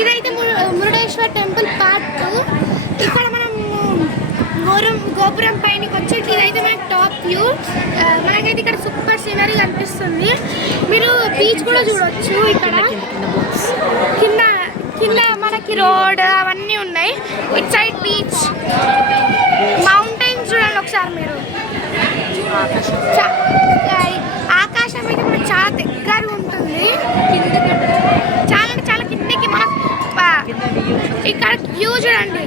ఇదైతే Murudeshwar temple part 2. ఇక్కడ మనం గోపురం పైనకి వచ్చి ఇదైతే మనకి టాప్ వ్యూ. మనకైతే ఇక్కడ సూపర్ సీనరీ కనిపిస్తుంది. మీరు బీచ్ కూడా చూడొచ్చు. ఇక్కడ కింద కింద మనకి రోడ్ అవన్నీ ఉన్నాయి. ఇట్ సైడ్ బీచ్, మౌంటైన్స్ చూడండి ఒకసారి మీరు. ఆకాశం అయితే మనకు చాలా దగ్గర ఉంటుంది. చాలా అంటే చాలా కిందకి మనం ఇక్కడ వ్యూ చూడండి.